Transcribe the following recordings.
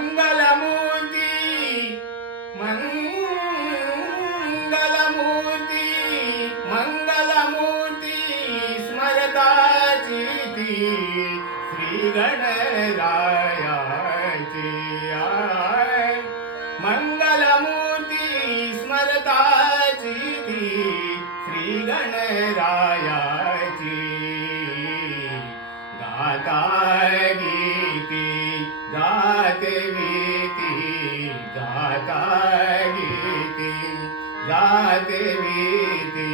मंगलमूर्ती मंगलमूर्ती मंगलमूर्ती स्मरताची ती श्री गणरायाची मंगलमूर्ती स्मरताची ती श्री गणरायाची गाता गीती गाते गीती गाता गीती गाते गीती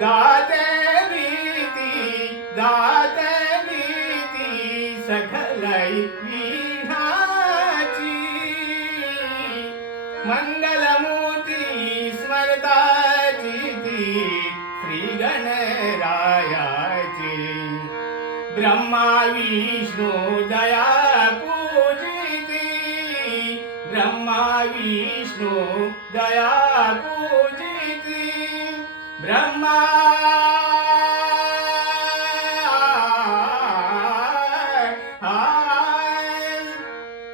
गाते गीती गाते गीती सकलई विहाची मंगलमूर्ती स्मरताची ती श्री गणरायाची ब्रह्मा विष्णू दया पूजिती ब्रह्मा विष्णू दया पूजिती ब्रह्मा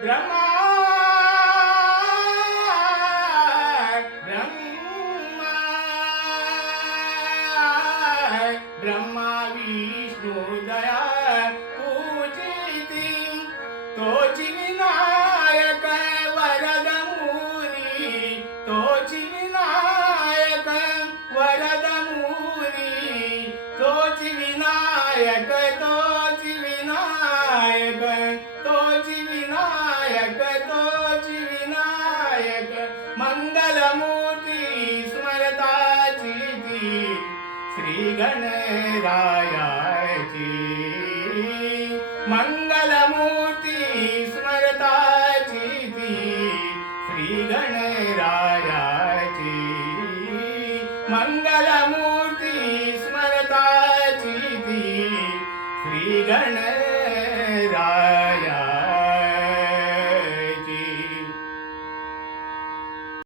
ब्रह्मा ब्रह्मा विष्णू दया पूजिती तोची विनायक वरदमूरी तोची विनायक वरदमूरी तोची विनायक तोची विनायक तोची विनायक तोची विनायक मंगलमूर्ती स्मरताची ती श्री गणरायाची मंगलमूर्ती स्मरताची ती श्री गणरायाची मंगलमूर्ती स्मरताची ती श्री गणरायाची